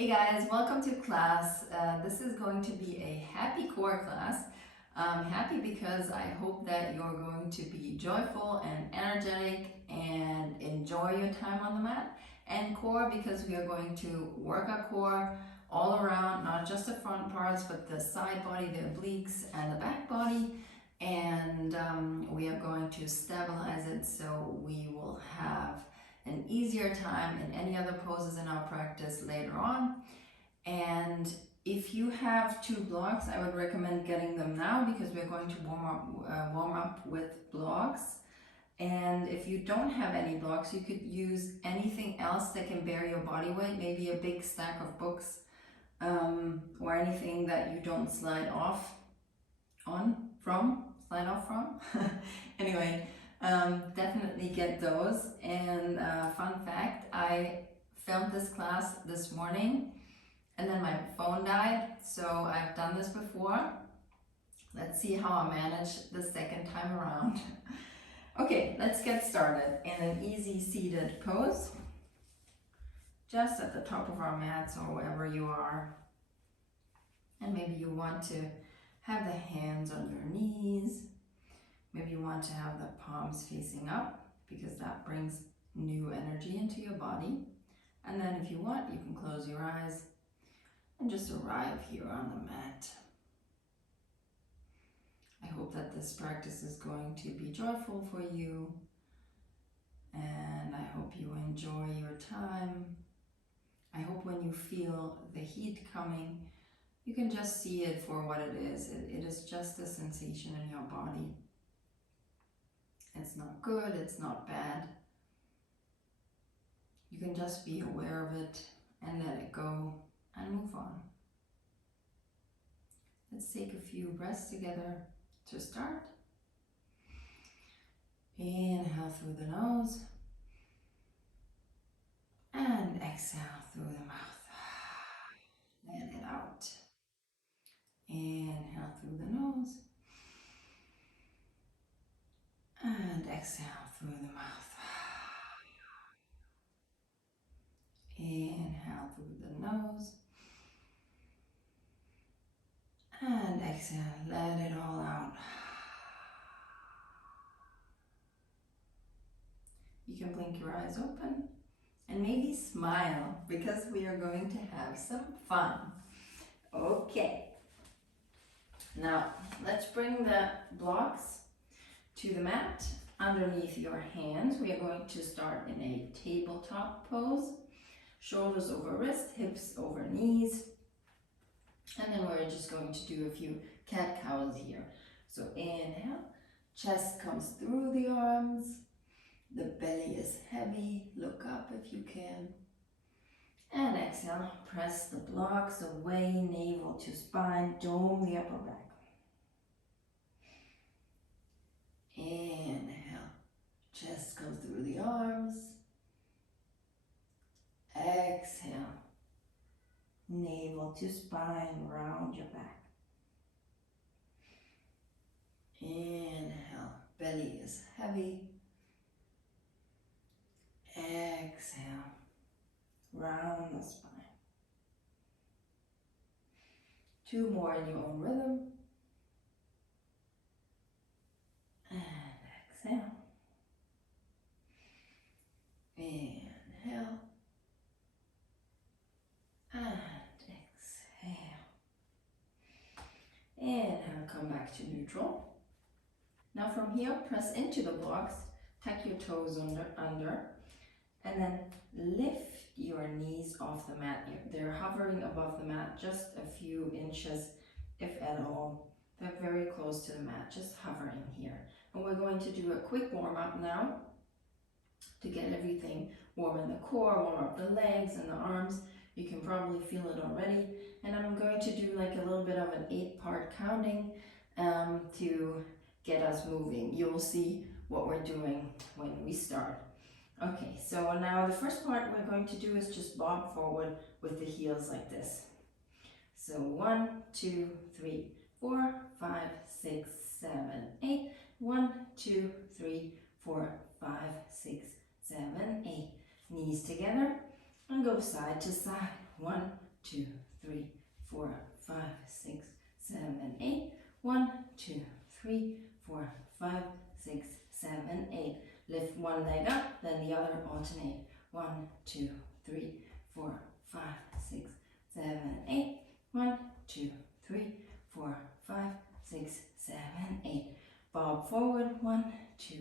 Hey guys, welcome to class. This is going to be a happy core class. Happy because I hope that you're going to be joyful and energetic and enjoy your time on the mat. And core because we are going to work our core all around, not just the front parts, but the side body, the obliques, and the back body. And we are going to stabilize it so we will have an easier time in any other poses in our practice later on. And if you have two blocks, I would recommend getting them now because we're going to warm up with blocks. And if you don't have any blocks, you could use anything else that can bear your body weight, maybe a big stack of books, or anything that you don't slide off from. Anyway, definitely get those. And fun fact, I filmed this class this morning and then my phone died, so I've done this before. Let's see how I manage the second time around. Okay, let's get started in an easy seated pose, just at the top of our mats or wherever you are. And maybe you want to have the hands on your knees. Maybe you want to have the palms facing up because that brings new energy into your body. And then if you want, you can close your eyes and just arrive here on the mat. I hope that this practice is going to be joyful for you, and I hope you enjoy your time. I hope when you feel the heat coming, you can just see it for what it is. It is just a sensation in your body. It's not good, it's not bad. You can just be aware of it and let it go and move on. Let's take a few breaths together to start. Inhale through the nose and exhale through the mouth. Let it out. Inhale through the nose and exhale through the mouth. Inhale through the nose and exhale, let it all out. You can blink your eyes open and maybe smile because we are going to have some fun. Okay. Now, let's bring the blocks to the mat underneath your hands. We are going to start in a tabletop pose. Shoulders over wrist, hips over knees. And then we're just going to do a few cat-cows here. So inhale, chest comes through the arms. The belly is heavy, look up if you can. And exhale, press the blocks away, navel to spine, dome the upper back. Inhale, chest comes through the arms. Exhale, navel to spine, round your back. Inhale, belly is heavy. Exhale, round the spine. Two more in your own rhythm. And exhale. Inhale. And exhale. Inhale, come back to neutral. Now from here, press into the blocks, tuck your toes under, and then lift your knees off the mat. They're hovering above the mat just a few inches, if at all. They're very close to the mat, just hovering here. And we're going to do a quick warm up now to get everything warm in the core, warm up the legs and the arms. You can probably feel it already. And I'm going to do like a little bit of an 8-part counting to get us moving. You'll see what we're doing when we start. Okay, so now the first part we're going to do is just bob forward with the heels like this. So 1, 2, 3, 4, 5, 6, 7, 8. 1, 2, 3, 4, 5, 6, 7, 8. Knees together and go side to side. 1, 2, 3, 4, 5, 6, 7, 8. 1, 2, 3, 4, 5, 6, 7, 8. Lift one leg up, then the other alternate. 1, 2, 3, 4, 5, 6, 7, 8. 1, 2, 3, 4, 5, 6, 7, 8. Bob forward. 1, 2,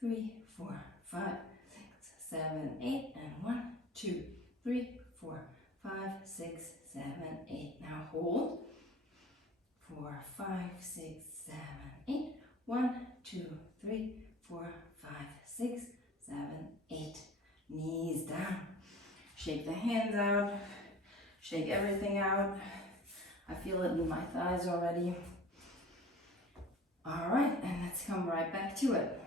3, 4, 5, 6, 7, 8. And 1, 2, 3, 4, 5, 6, 7, 8. Now hold. 4, 5, 6, 7, 8. 1, 2, 3, 4, 5, 6, 7, 8. Knees down. Shake the hands out. Shake everything out. I feel it in my thighs already. All right, and let's come right back to it.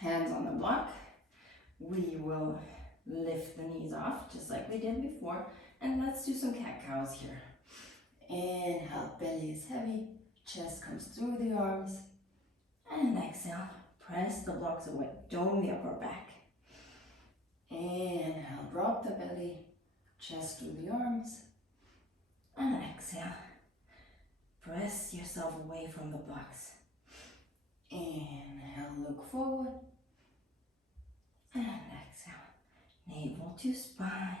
Hands on the block. We will lift the knees off just like we did before. And let's do some cat-cows here. Inhale, belly is heavy, chest comes through the arms. And exhale, press the blocks away, dome the upper back. Inhale, drop the belly, chest through the arms. And exhale, press yourself away from the blocks. Inhale, look forward. And exhale, navel to spine.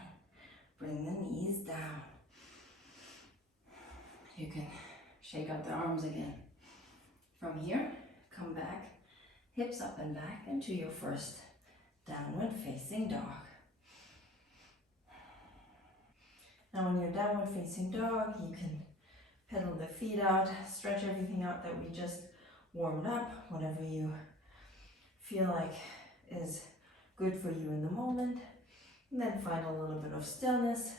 Bring the knees down. You can shake out the arms again. From here, come back, hips up and back into your first downward facing dog. Now in your downward facing dog, you can pedal the feet out, stretch everything out that we just warmed up, whatever you feel like is good for you in the moment. And then find a little bit of stillness.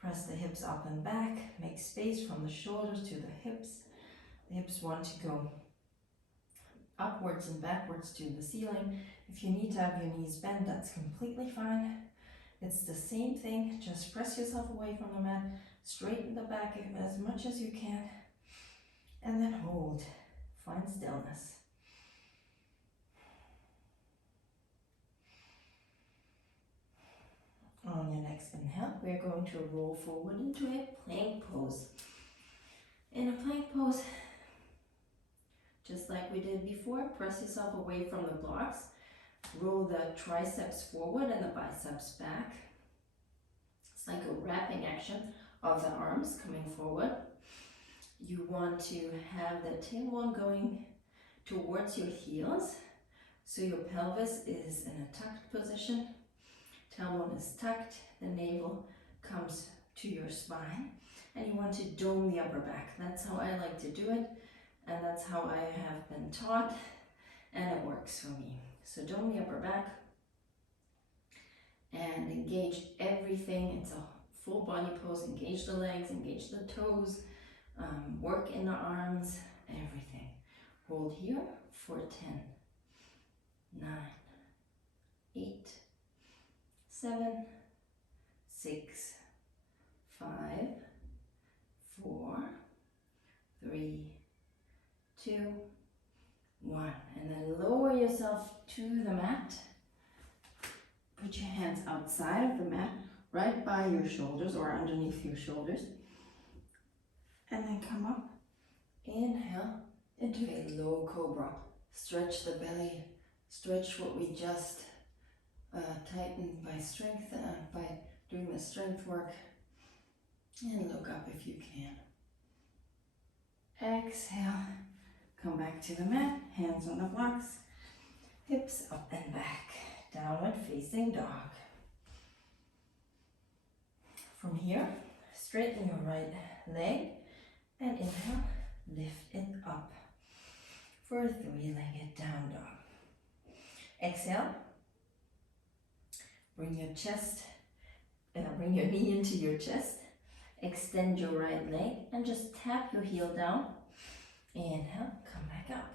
Press the hips up and back. Make space from the shoulders to the hips. The hips want to go upwards and backwards to the ceiling. If you need to have your knees bent, that's completely fine. It's the same thing. Just press yourself away from the mat. Straighten the back as much as you can. And then hold. Find stillness. On your next inhale, we are going to roll forward into a plank pose. In a plank pose, just like we did before, press yourself away from the blocks. Roll the triceps forward and the biceps back. It's like a wrapping action of the arms coming forward. You want to have the tailbone going towards your heels, so your pelvis is in a tucked position. Tailbone is tucked, the navel comes to your spine, and you want to dome the upper back. That's how I like to do it, and that's how I have been taught, and it works for me. So dome the upper back and engage everything. It's a full body pose. Engage the legs, engage the toes, work in the arms, everything. Hold here for 10, 9, 8, 7, 6, 5, 4, 3, 2, 1. And then lower yourself to the mat. Put your hands outside of the mat, right by your shoulders or underneath your shoulders. And then come up. Inhale into a low cobra. Stretch the belly. Stretch what we just tighten by strength, by doing the strength work, and look up if you can. Exhale, come back to the mat, hands on the blocks, hips up and back, downward facing dog. From here, straighten your right leg and inhale, lift it up for a three-legged down dog. Exhale. Bring your chest, bring your knee into your chest. Extend your right leg and just tap your heel down. Inhale, come back up.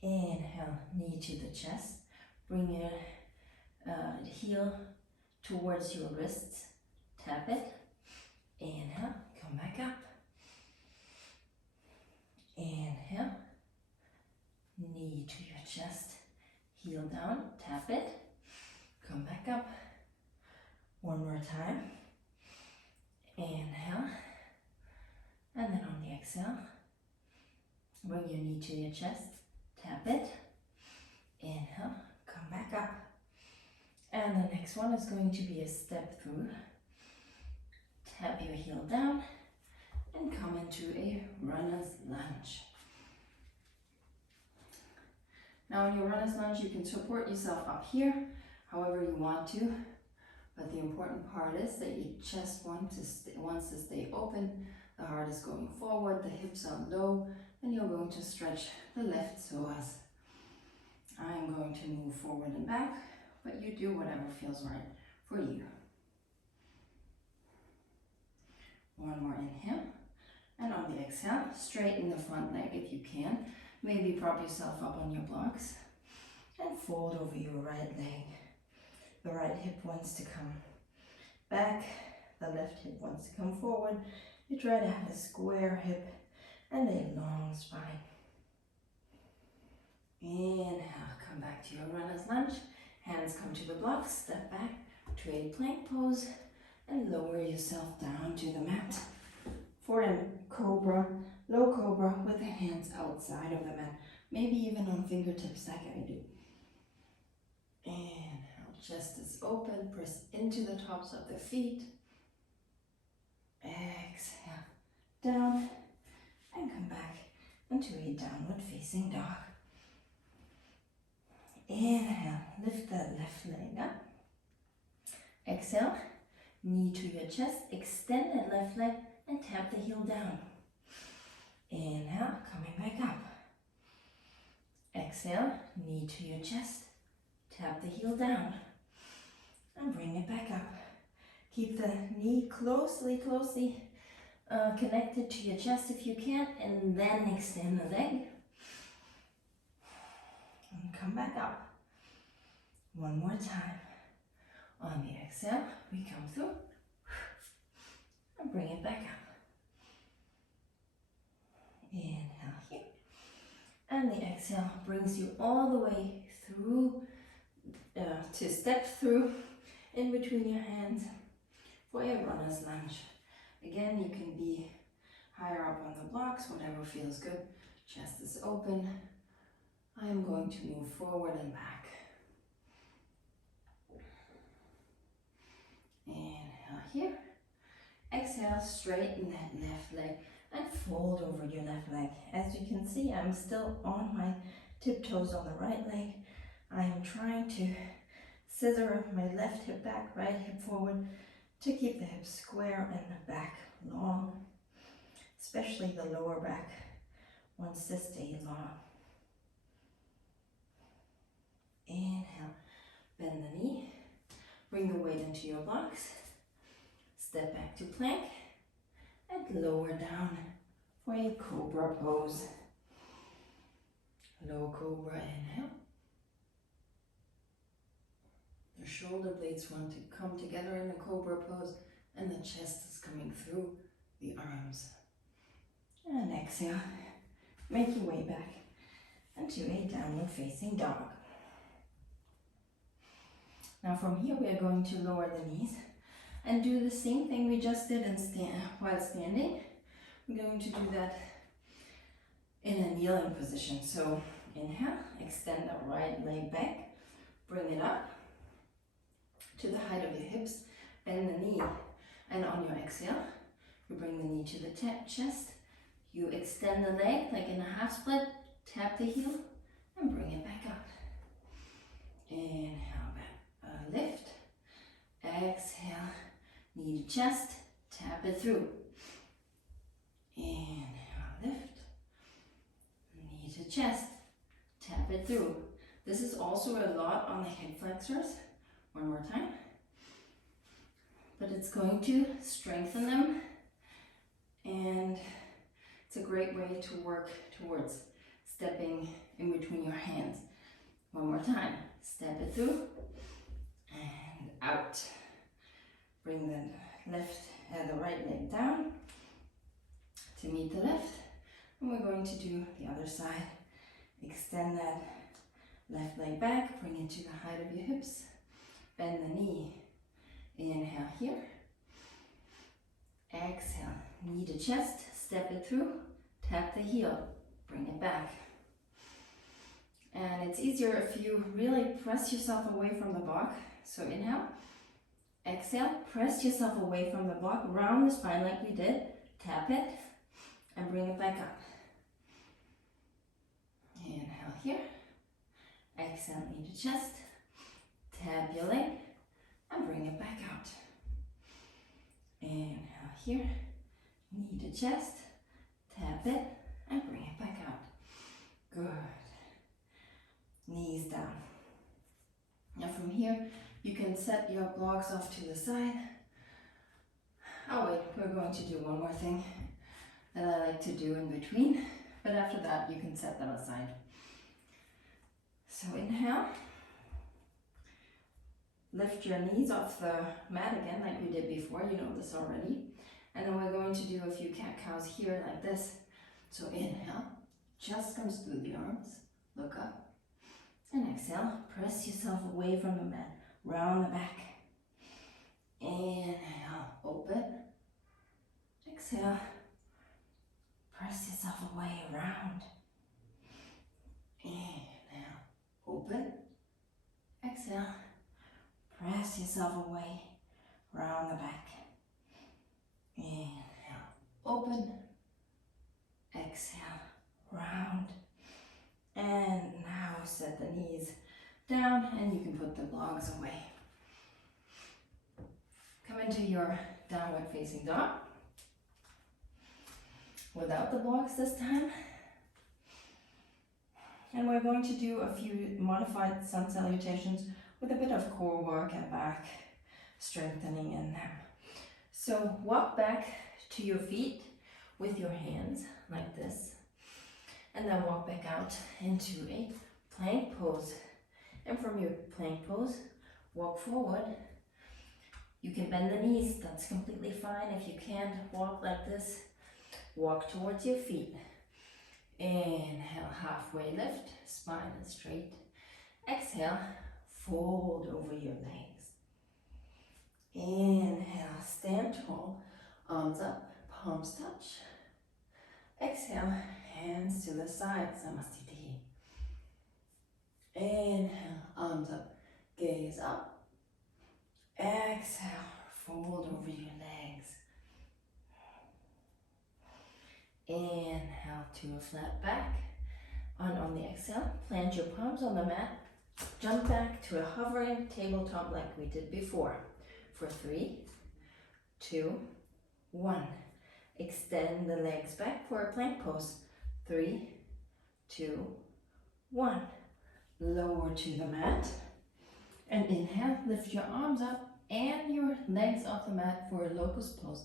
Inhale, knee to the chest. Bring your heel towards your wrists. Tap it. Inhale, come back up. Inhale, knee to your chest. Heel down, tap it. Come back up. One more time. Inhale. And then on the exhale, bring your knee to your chest, tap it. Inhale, come back up. And the next one is going to be a step through. Tap your heel down and come into a runner's lunge. Now in your runner's lunge, you can support yourself up here, however you want to, but the important part is that your chest wants to stay open, the heart is going forward, the hips are low, and you're going to stretch the left psoas. I'm going to move forward and back, but you do whatever feels right for you. One more inhale, and on the exhale, straighten the front leg if you can. Maybe prop yourself up on your blocks and fold over your right leg. The right hip wants to come back, the left hip wants to come forward. You try to have a square hip and a long spine. Inhale, come back to your runner's lunge. Hands come to the blocks, step back to a plank pose and lower yourself down to the mat for a cobra, low cobra with the hands outside of the mat. Maybe even on fingertips like I do. Inhale, chest is open, press into the tops of the feet. Exhale, down and come back into a downward facing dog. Inhale, lift that left leg up. Exhale, knee to your chest, extend that left leg and tap the heel down. Inhale, coming back up. Exhale, knee to your chest, tap the heel down and bring it back up. Keep the knee closely connected to your chest if you can, and then extend the leg. And come back up. One more time. On the exhale, we come through and bring it back up. Inhale here. And the exhale brings you all the way through to step through in between your hands for a runner's lunge. Again, you can be higher up on the blocks, whatever feels good. Chest is open. I am going to move forward and back. Inhale here. Exhale, straighten that left leg and fold over your left leg. As you can see, I'm still on my tiptoes on the right leg. I am trying to scissor my left hip back, right hip forward to keep the hips square and the back long, especially the lower back wants to stay long. Inhale, bend the knee, bring the weight into your blocks, step back to plank, and lower down for a cobra pose. Low cobra, inhale. The shoulder blades want to come together in the cobra pose, and the chest is coming through the arms. And exhale, make your way back into a downward facing dog. Now from here we are going to lower the knees and do the same thing we just did while standing. We're going to do that in a kneeling position. So inhale, extend the right leg back, bring it up to the height of your hips, bend the knee, and on your exhale, you bring the knee to the chest, you extend the leg like in a half split, tap the heel, and bring it back up. Inhale, back, lift, exhale, knee to chest, tap it through. Inhale, lift, knee to chest, tap it through. This is also a lot on the hip flexors. One more time. But it's going to strengthen them, and it's a great way to work towards stepping in between your hands. One more time. Step it through and out. Bring the right leg down to meet the left, and we're going to do the other side. Extend that left leg back, bring it to the height of your hips, bend the knee. Inhale here. knee to chest, step it through, tap the heel, bring it back. And it's easier if you really press yourself away from the block. So inhale, exhale, press yourself away from the block, round the spine like we did, tap it, and bring it back up. Inhale here, exhale, knee to chest, tap your leg, and bring it back out. Inhale here, knee to chest, tap it, and bring it back out. Good. Knees down. Now from here, you can set your blocks off to the side. Oh wait, we're going to do one more thing that I like to do in between, but after that you can set them aside. So inhale, lift your knees off the mat again like we did before, you know this already. And then we're going to do a few cat-cows here like this. So inhale, chest comes through the arms, look up. And exhale, press yourself away from the mat, round the back. Inhale, open. Exhale, press yourself away, round. Inhale, open. Exhale, press yourself away, round the back. Inhale, open. Exhale, round. And now set the knees down and you can put the blocks away. Come into your downward facing dog without the blocks this time. And we're going to do a few modified sun salutations with a bit of core work and back strengthening in them. So walk back to your feet with your hands like this. And then walk back out into a plank pose. And from your plank pose, walk forward. You can bend the knees, that's completely fine. If you can't walk like this, walk towards your feet. Inhale, halfway lift, spine is straight. Exhale, fold over your legs. Inhale, stand tall, arms up, palms touch. Exhale, hands to the side, samastiti. Inhale, arms up, gaze up. Exhale, fold over your legs. Inhale to a flat back. On the exhale, plant your palms on the mat. Jump back to a hovering tabletop like we did before. For 3, 2, 1. Extend the legs back for a plank pose. 3, 2, 1. Lower to the mat. And inhale, lift your arms up and your legs off the mat for a locust pose.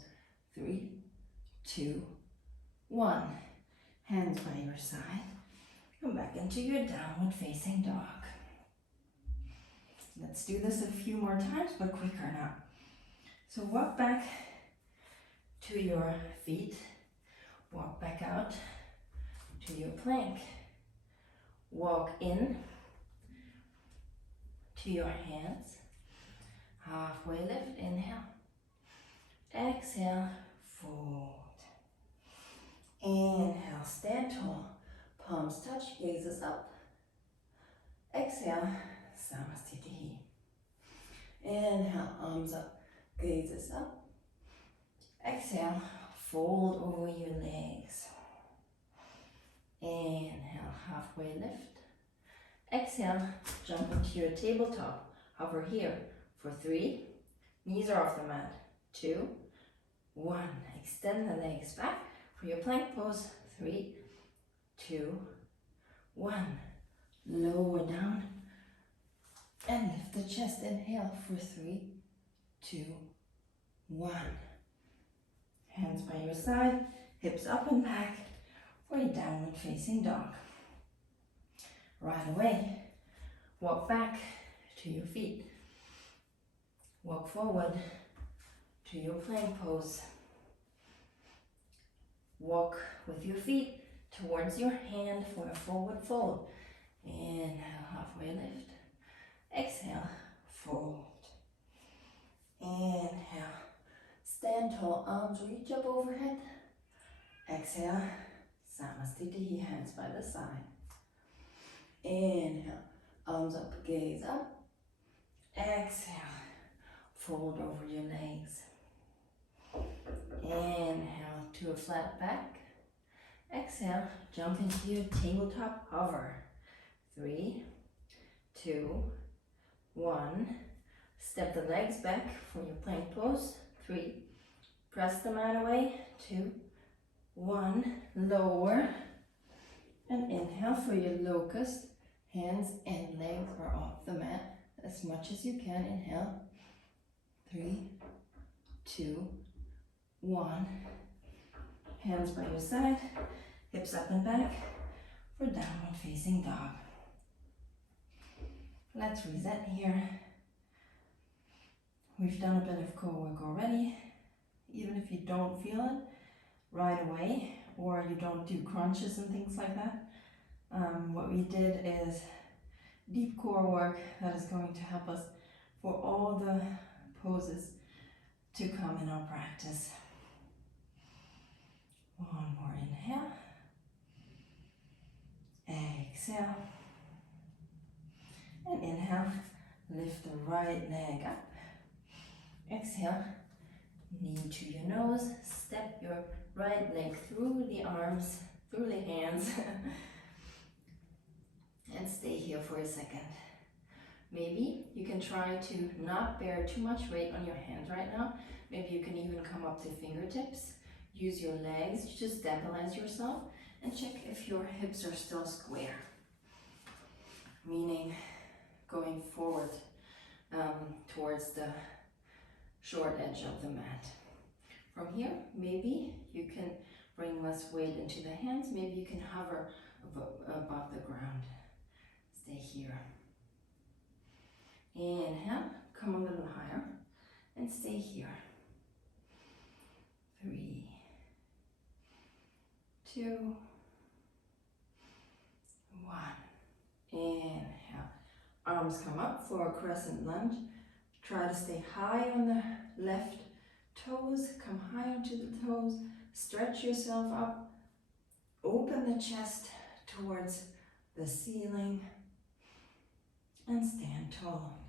3, 2, 1. Hands by your side. Come back into your downward facing dog. Let's do this a few more times, but quicker now. So walk back to your feet. Walk back out to your plank. Walk in to your hands. Halfway lift, inhale. Exhale, fold. Inhale, stand tall. Palms touch, gazes up. Exhale, samastiti. Inhale, arms up, gazes up. Exhale, fold over your legs. Inhale, halfway lift. Exhale, jump into your tabletop. Hover here for 3. Knees are off the mat. 2, 1. Extend the legs back for your plank pose. 3, 2, 1. Lower down and lift the chest. Inhale for 3, 2, 1. Hands by your side, hips up and back for a downward facing dog. Right away, walk back to your feet. Walk forward to your plank pose. Walk with your feet towards your hand for a forward fold. Inhale, halfway lift. Exhale, fold. Inhale, stand tall, arms reach up overhead. Exhale, Samasthiti, hands by the side. Inhale, arms up, gaze up. Exhale, fold over your legs. Inhale to a flat back. Exhale, jump into your tabletop hover. 3, 2, 1. Step the legs back for your plank pose. 3. Press the mat away. 2, 1. Lower. And inhale for your locust. Hands and legs are off the mat as much as you can. Inhale. 3, 2, 1. Hands by your side. Hips up and back for downward facing dog. Let's reset here. We've done a bit of core work already. Even if you don't feel it right away, or you don't do crunches and things like that, what we did is deep core work that is going to help us for all the poses to come in our practice. One more inhale. Exhale. And inhale, lift the right leg up. Exhale, knee to your nose, step your right leg through the arms, through the hands, and stay here for a second. Maybe you can try to not bear too much weight on your hands right now. Maybe you can even come up to fingertips. Use your legs to stabilize yourself and check if your hips are still square, meaning going forward towards the short edge of the mat. From here, maybe you can bring less weight into the hands. Maybe you can hover above the ground. Stay here. Inhale, come a little higher and stay here. 3, 2, 1. Inhale. Arms come up for a crescent lunge. Try to stay high on the left toes. Come high onto the toes. Stretch yourself up. Open the chest towards the ceiling. And stand tall.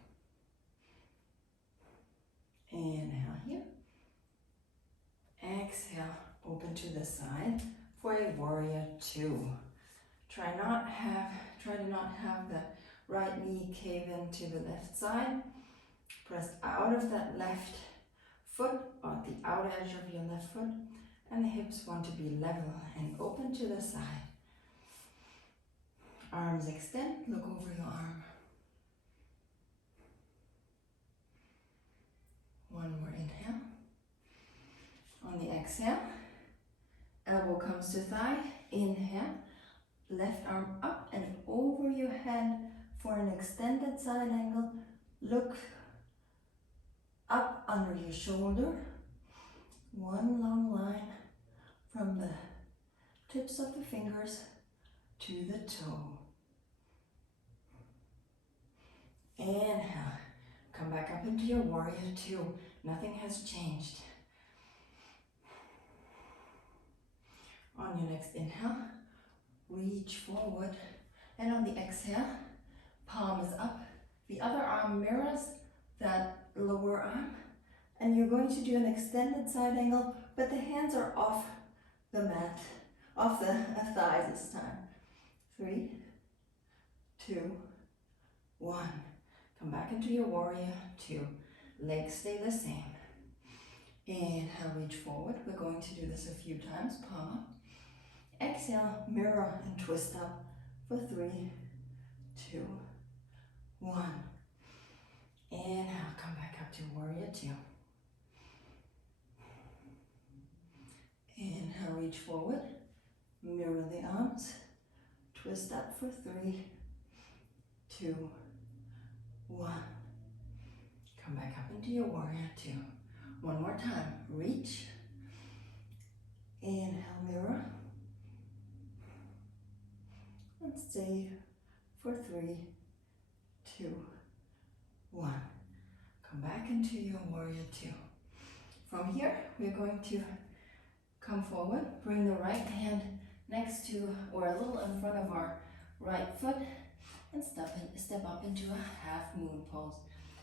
Inhale here. Exhale, open to the side for a warrior 2. Try to not have the right knee cave into the left side. Press out of that left foot on the outer edge of your left foot, and the hips want to be level and open to the side. Arms extend, look over your arm. One more inhale. On the exhale, elbow comes to thigh. Inhale, left arm up and over your head for an extended side angle. Look up under your shoulder. One long line from the tips of the fingers to the toe. Inhale, come back up into your warrior 2. Nothing has changed. On your next inhale, reach forward, and on the exhale, palm is up. The other arm mirrors that lower arm, and you're going to do an extended side angle, but the hands are off the mat, off the thighs this time. 3, 2, 1. Come back into your warrior 2. Legs stay the same. Inhale, reach forward. We're going to do this a few times. Palm up. Exhale, mirror and twist up for 3, 2, 1. Inhale, come back up to warrior 2. Inhale, reach forward. Mirror the arms. Twist up for 3, 2, 1. Come back up into your warrior 2. One more time. Reach. Inhale, mirror. And stay for 3, 2, 1. Come back into your warrior 2. From here, we're going to come forward, bring the right hand next to or a little in front of our right foot and step up into a half moon pose.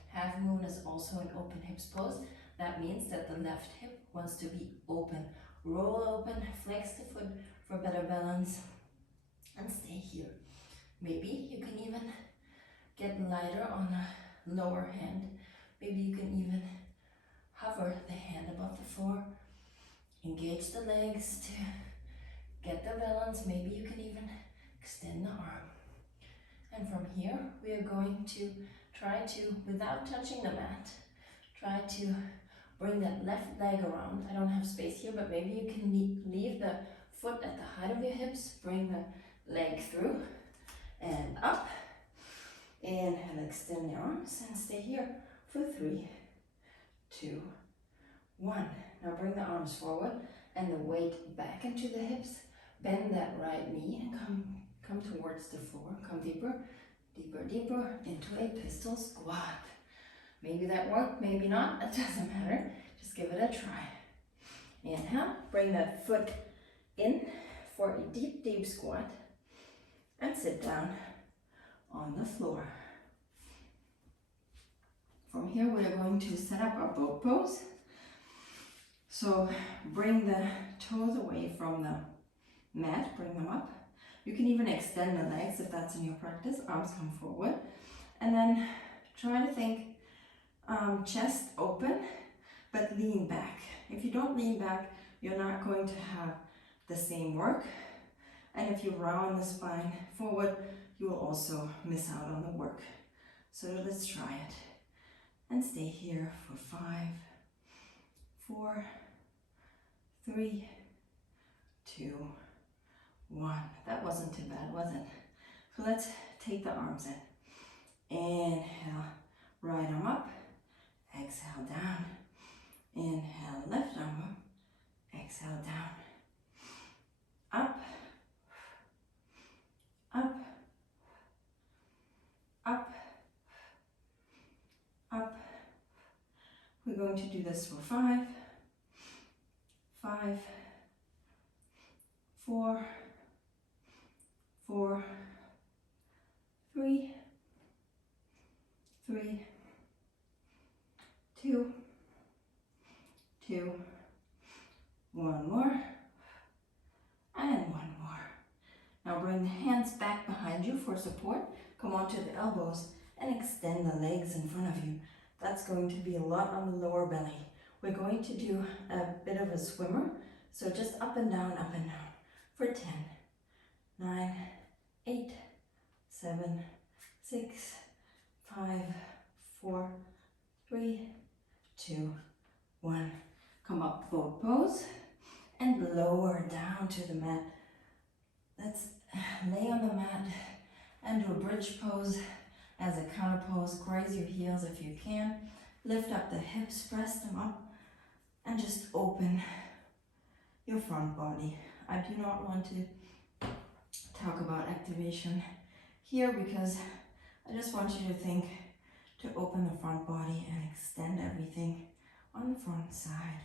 Half moon is also an open hips pose. That means that the left hip wants to be open. Roll open, flex the foot for better balance, and stay here. Maybe you can even get lighter on the lower hand. Maybe you can even hover the hand above the floor. Engage the legs to get the balance. Maybe you can even extend the arm. And from here, we are going to try to, without touching the mat, try to bring that left leg around. I don't have space here, but maybe you can leave the foot at the height of your hips. Bring the leg through and up. Inhale, extend your arms and stay here for 3, 2, 1. Now bring the arms forward and the weight back into the hips. Bend that right knee and come towards the floor. Come deeper, deeper, deeper into a pistol squat. Maybe that worked, maybe not, it doesn't matter. Just give it a try. Inhale, bring that foot in for a deep, deep squat and sit down on the floor. From here, we are going to set up our boat pose. So bring the toes away from the mat, bring them up. You can even extend the legs if that's in your practice. Arms come forward. And then try to think chest open, but lean back. If you don't lean back, you're not going to have the same work. And if you round the spine forward, you will also miss out on the work. So let's try it. And stay here for 5, 4, 3, 2, 1. That wasn't too bad, was it? So let's take the arms in. Inhale, right arm up. Exhale, down. Inhale, left arm up. Exhale, down. Up. Up. Up. Up. We're going to do this for 5, 5, 4, 4, 3, 3, 2, 2, 1 more, and 1 more. Now bring the hands back behind you for support. Come onto the elbows and extend the legs in front of you. That's going to be a lot on the lower belly. We're going to do a bit of a swimmer. So just up and down for 10, 9, 8, 7, 6, 5, 4, 3, 2, 1. Come up, boat pose, and lower down to the mat. Let's lay on the mat and do a bridge pose as a counter pose. Graze your heels if you can. Lift up the hips, press them up, and just open your front body. I do not want to talk about activation here because I just want you to think to open the front body and extend everything on the front side.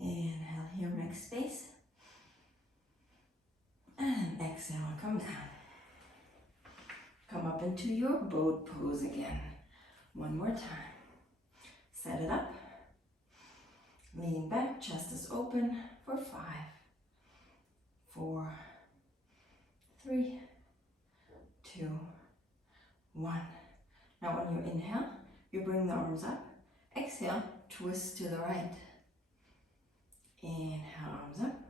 Inhale here, make space. And exhale, come down. Come up into your boat pose again. One more time. Set it up. Lean back, chest is open for 5, 4, 3, 2, 1. Now when you inhale, you bring the arms up. Exhale, twist to the right. Inhale, arms up.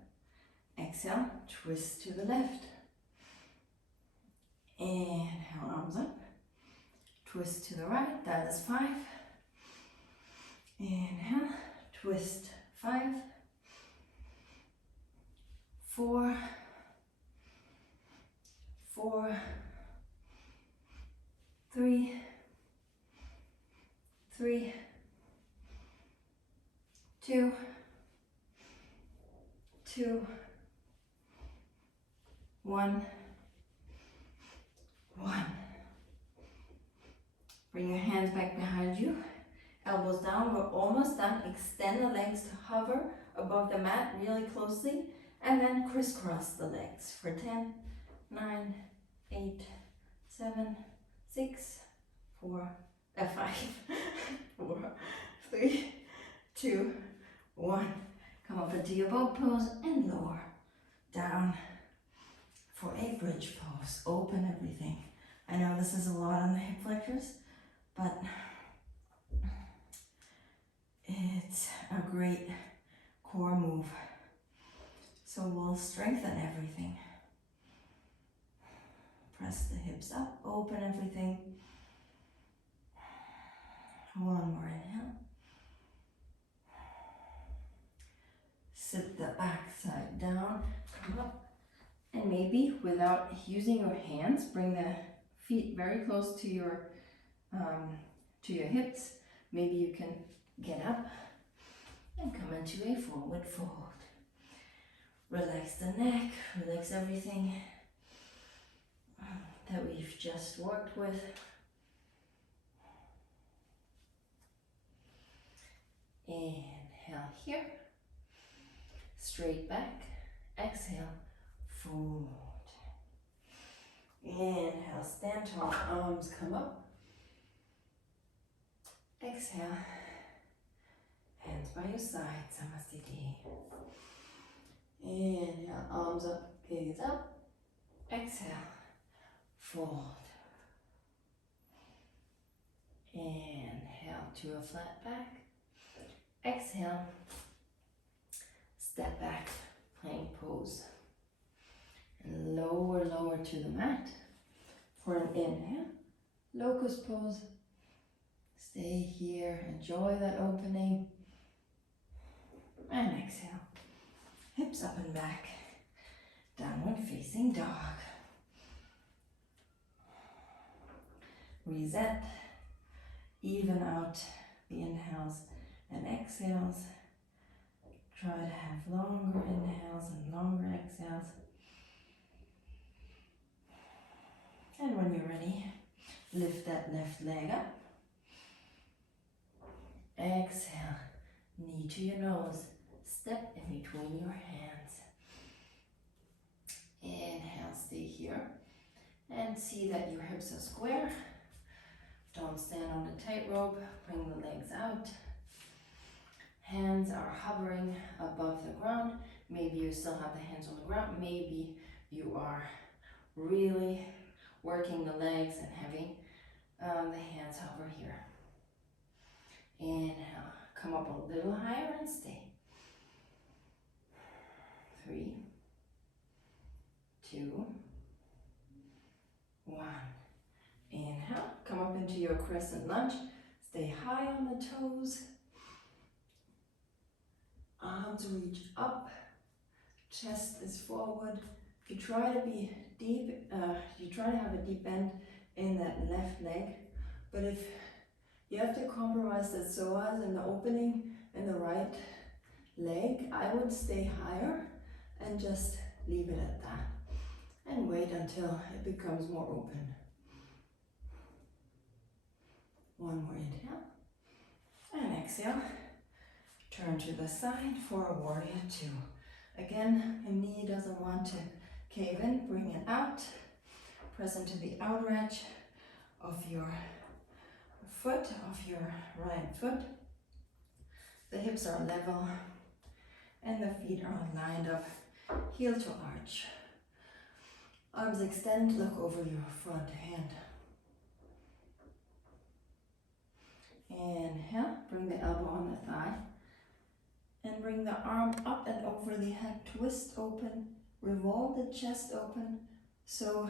Exhale, twist to the left. Inhale, arms up. Twist to the right, that is 5. Inhale, twist 5, 4, 4, 3, 3, 2, 2, 1, 1. Bring your hands back behind you. elbows down. We're almost done. Extend the legs to hover above the mat really closely, and then crisscross the legs for 10, 9, 8, 7, 6, 4, 5, 4, 3, 2, 1. Come up into your boat pose and lower down for a bridge pose. Open everything. I know this is a lot on the hip flexors, but it's a great core move. So we'll strengthen everything. Press the hips up, open everything. One more inhale. Sit the back side down, come up, and maybe without using your hands, bring the feet very close to your hips. Maybe you can get up and come into a forward fold. Relax the neck, relax everything that we've just worked with. Inhale here, straight back, exhale, fold. Inhale, stand tall, arms come up. Exhale, hands by your side, Samasthiti. Inhale, arms up, gaze up. Exhale, fold. Inhale to a flat back. Exhale, step back, plank pose. And lower, lower to the mat. For an inhale, locust pose. Stay here, enjoy that opening. And exhale, hips up and back, downward facing dog. Reset, even out the inhales and exhales. Try to have longer inhales and longer exhales. And when you're ready, lift that left leg up. Exhale, knee to your nose, step in between your hands. Inhale, stay here. And see that your hips are square. Don't stand on the tightrope, bring the legs out. Hands are hovering above the ground. Maybe you still have the hands on the ground. Maybe you are really working the legs and having the hands hover here. Inhale, come up a little higher and stay. 3, 2, 1. Inhale, come up into your crescent lunge. Stay high on the toes. Arms reach up. Chest is forward. You try to be deep, you try to have a deep bend in that left leg. But if you have to compromise the psoas and the opening in the right leg, I would stay higher and just leave it at that. And wait until it becomes more open. One more inhale. And exhale. Turn to the side for a warrior 2. Again, your knee doesn't want to cave in. Bring it out. Press into the outer edge of your foot, of your right foot. The hips are level and the feet are lined up, heel to arch. Arms extend, look over your front hand. Inhale, bring the elbow on the thigh. And bring the arm up and over the head, twist open, revolve the chest open, so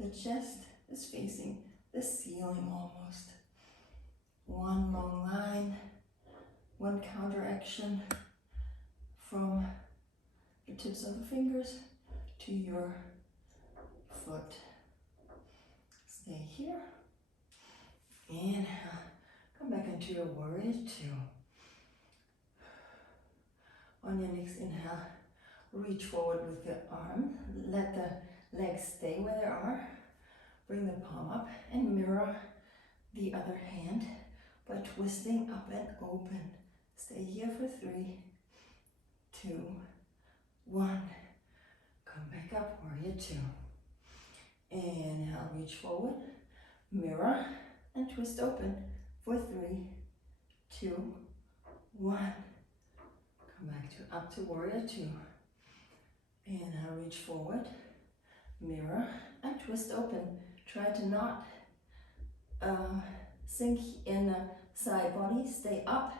the chest is facing the ceiling almost. One long line, one counter action from the tips of the fingers to your foot. Stay here. Inhale, come back into your warrior 2. On your next inhale, reach forward with the arm. Let the legs stay where they are. Bring the palm up and mirror the other hand but twisting up and open. Stay here for 3, 2, 1. Come back up, warrior 2. Inhale, reach forward, mirror, and twist open for 3, 2, 1. Come back to up to warrior 2. Inhale, reach forward, mirror, and twist open. Try to not sink in the side body. Stay up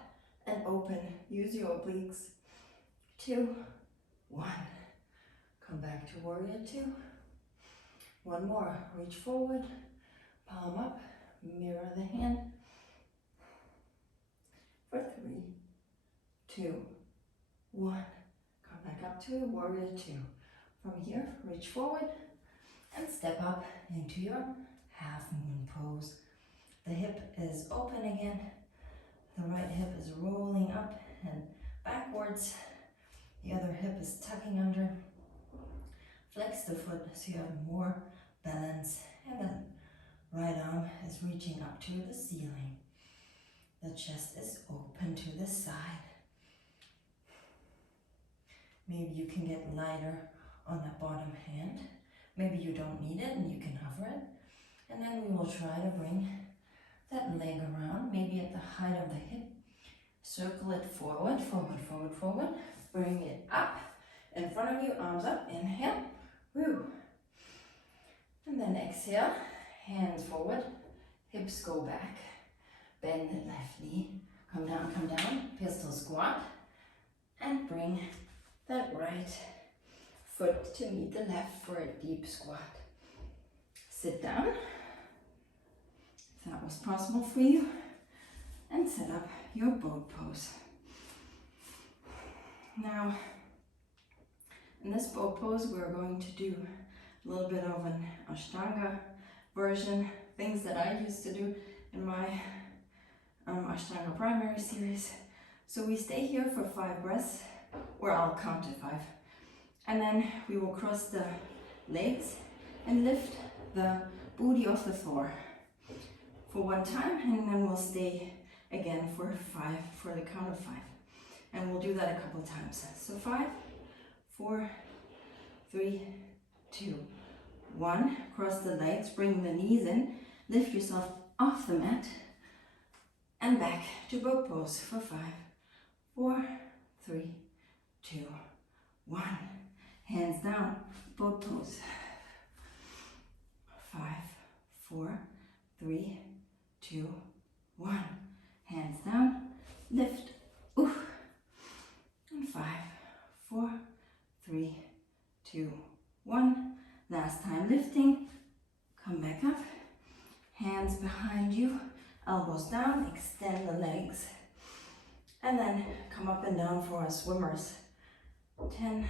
and open. Use your obliques. 2, 1. Come back to warrior 2. One more. Reach forward, palm up, mirror the hand. For 3, 2, 1. Come back up to warrior 2. From here, reach forward and step up into your half moon pose. The hip is open again. The right hip is rolling up and backwards. The other hip is tucking under. Flex the foot so you have more balance. And then right arm is reaching up to the ceiling. The chest is open to the side. Maybe you can get lighter on the bottom hand. Maybe you don't need it and you can hover it. And then we will try to bring that leg around, maybe at the height of the hip. Circle it forward, forward, forward, forward. Bring it up in front of you, arms up, inhale. Woo. And then exhale, hands forward, hips go back. Bend the left knee, come down, pistol squat. And bring that right foot to meet the left for a deep squat. Sit down, if that was possible for you, and set up your boat pose. Now, in this boat pose, we're going to do a little bit of an Ashtanga version, things that I used to do in my Ashtanga primary series. So we stay here for 5 breaths, or I'll count to 5. And then we will cross the legs and lift the booty off the floor for 1 time, and then we'll stay again for 5, for the count of 5. And we'll do that a couple times. So 5, 4, 3, 2, 1. Cross the legs, bring the knees in, lift yourself off the mat, and back to boat pose for 5, 4, 3, 2, 1. Hands down, boat pose. 5, 4, 3, 2, 1. Hands down, lift, ooh. And 5, 4, 3, 2, 1. Last time lifting, come back up, hands behind you, elbows down, extend the legs, and then come up and down for our swimmers. 10,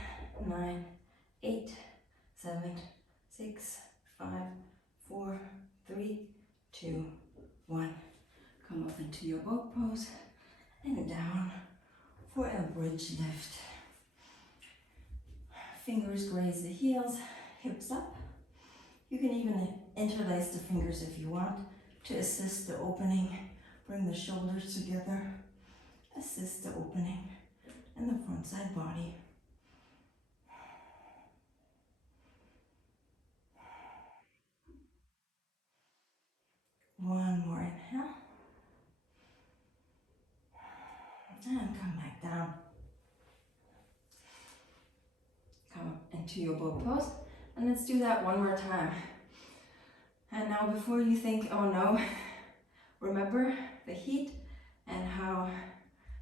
9, 8, 7, 6, 5, 4, 3, 2, 1. Come up into your boat pose and down for a bridge lift. Fingers graze the heels, hips up. You can even interlace the fingers if you want to assist the opening. Bring the shoulders together, assist the opening and the front side body. One more inhale. And come back down. Come up into your boat pose. And let's do that one more time. And now before you think, oh no, remember the heat and how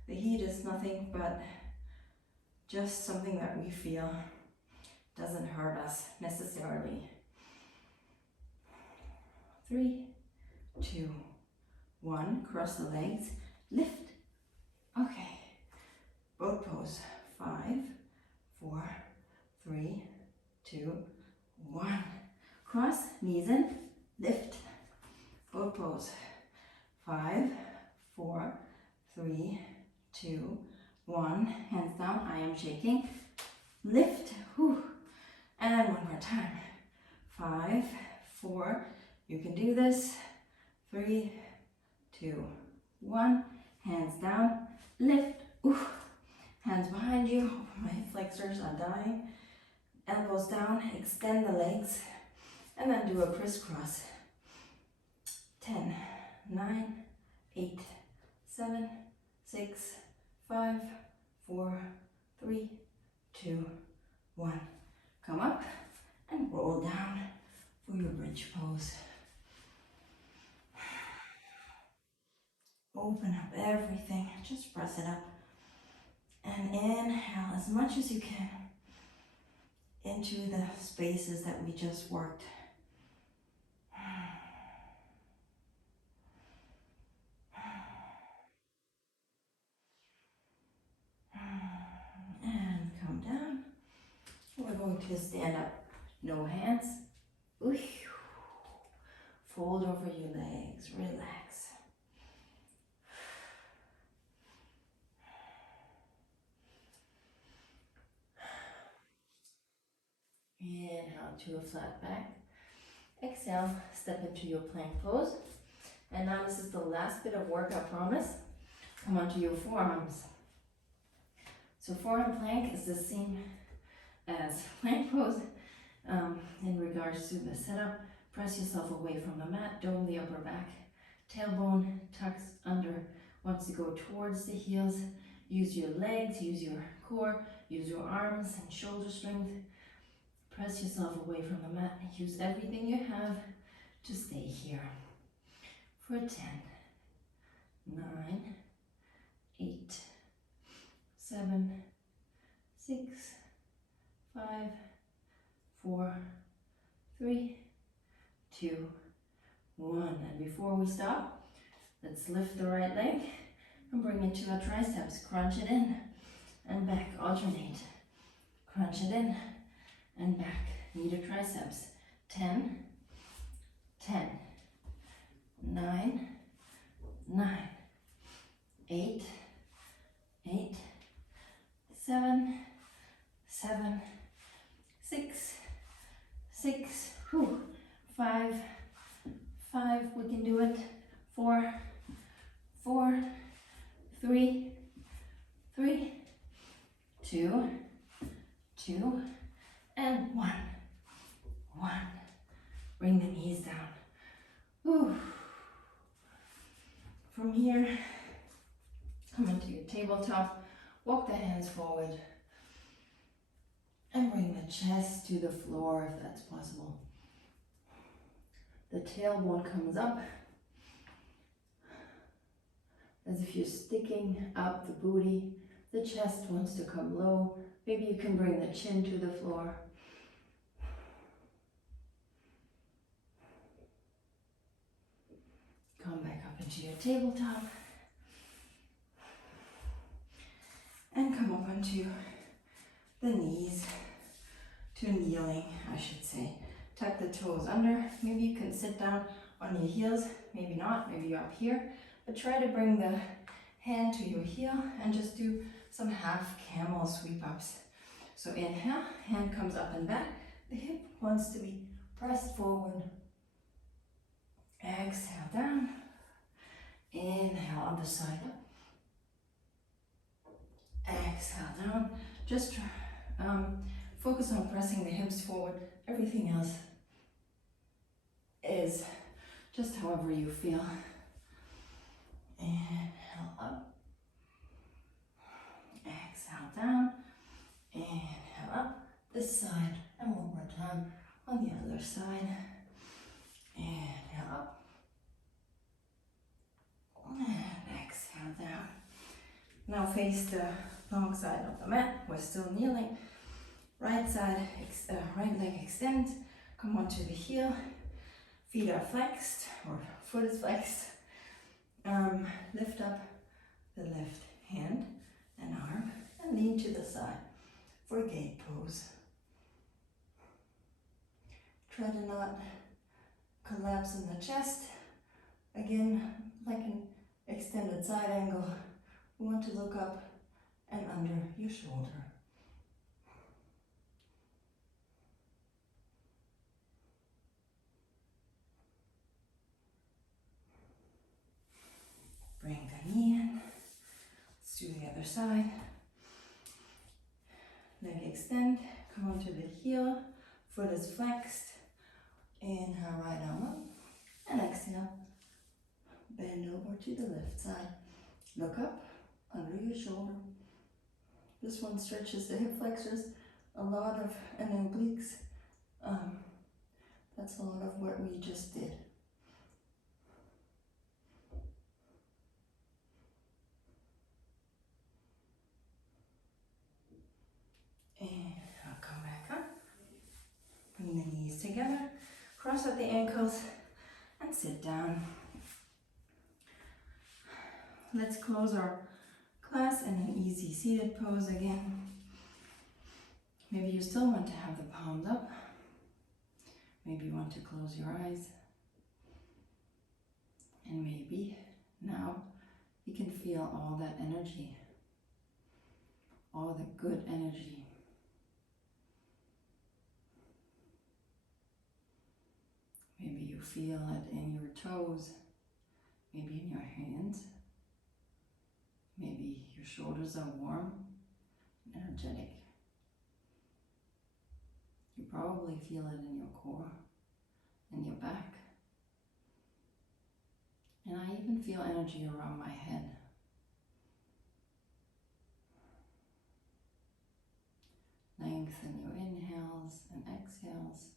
the heat is nothing but just something that we feel. Doesn't hurt us necessarily. 3, 2, 1. Cross the legs, lift. Okay. Boat pose. 5, 4, 3, 2, 1. Cross, knees in, lift. Boat pose. 5, 4, 3, 2, 1. Hands down, I am shaking. Lift. Whew. And one more time. 5, 4, you can do this. 3, 2, 1. Hands down, lift, oof. Hands behind you, my hip flexors are dying. Elbows down, extend the legs, and then do a crisscross. 10, 9, 8, 7, 6, 5, 4, 3, 2, 1. Come up and roll down for your bridge pose. Open up everything, just press it up. And inhale as much as you can into the spaces that we just worked. And come down. We're going to stand up, no hands. Fold over your legs, relax. Inhale to a flat back. Exhale, step into your plank pose. And now this is the last bit of work, I promise. Come onto your forearms. So forearm plank is the same as plank pose in regards to the setup. Press yourself away from the mat, dome the upper back. Tailbone tucks under, wants to go towards the heels. Use your legs, use your core, use your arms and shoulder strength. Press yourself away from the mat. Use everything you have to stay here. For 10, 9, 8, 7, 6, 5, 4, 3, 2, 1. And before we stop, let's lift the right leg and bring it to our triceps. Crunch it in and back. Alternate. Crunch it in and back. Knee to triceps. 10, 10, 9, 9, 8, 8, 7, 7, 6, 6, 5, 5, we can do it. 4, 4, 3, 3, 2, 2, and 1, 1. Bring the knees down. Whew. From here, come into your tabletop, walk the hands forward, and bring the chest to the floor if that's possible. The tailbone comes up, as if you're sticking out the booty. The chest wants to come low. Maybe you can bring the chin to the floor. Come back up into your tabletop. And come up onto the knees to kneeling, I should say. Tuck the toes under. Maybe you can sit down on your heels. Maybe not. Maybe you're up here. But try to bring the hand to your heel and just do some half camel sweep ups. So inhale, hand comes up and back. The hip wants to be pressed forward. Exhale down. Inhale, other side up. Exhale down. Just focus on pressing the hips forward. Everything else is just however you feel. Inhale up. Exhale down. Inhale up. This side. And one more time on the other side. Inhale up. And exhale down. Now face the long side of the mat. We're still kneeling. Right side, right leg extends. Come onto the heel. Feet are flexed, or foot is flexed. Lift up the left hand and arm and lean to the side for gate pose. Try to not collapse in the chest. Again, like an extended side angle, we want to look up and under your shoulder. Bring the other side. Leg extend, come onto the heel, foot is flexed. Inhale, right arm up, and exhale. Bend over to the left side. Look up, under your shoulder. This one stretches the hip flexors, a lot of, and obliques. That's a lot of what we just did. And I'll come back up. Bring the knees together, cross out the ankles, and sit down. Let's close our class in an easy seated pose again. Maybe you still want to have the palms up. Maybe you want to close your eyes. And maybe now you can feel all that energy, all the good energy. Maybe you feel it in your toes, maybe in your hands. Maybe your shoulders are warm, energetic. You probably feel it in your core, in your back. And I even feel energy around my head. Lengthen your inhales and exhales.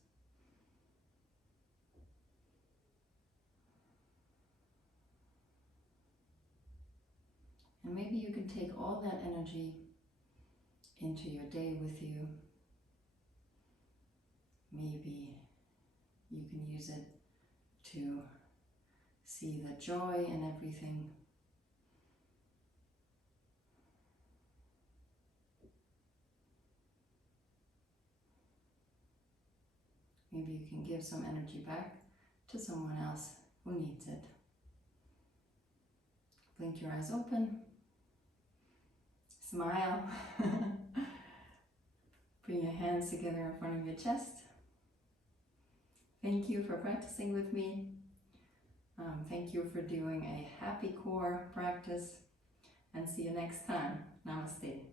And maybe you can take all that energy into your day with you. Maybe you can use it to see the joy in everything. Maybe you can give some energy back to someone else who needs it. Blink your eyes open. Smile. Bring your hands together in front of your chest. Thank you for practicing with me. Thank you for doing a happy core practice, and see you next time. Namaste.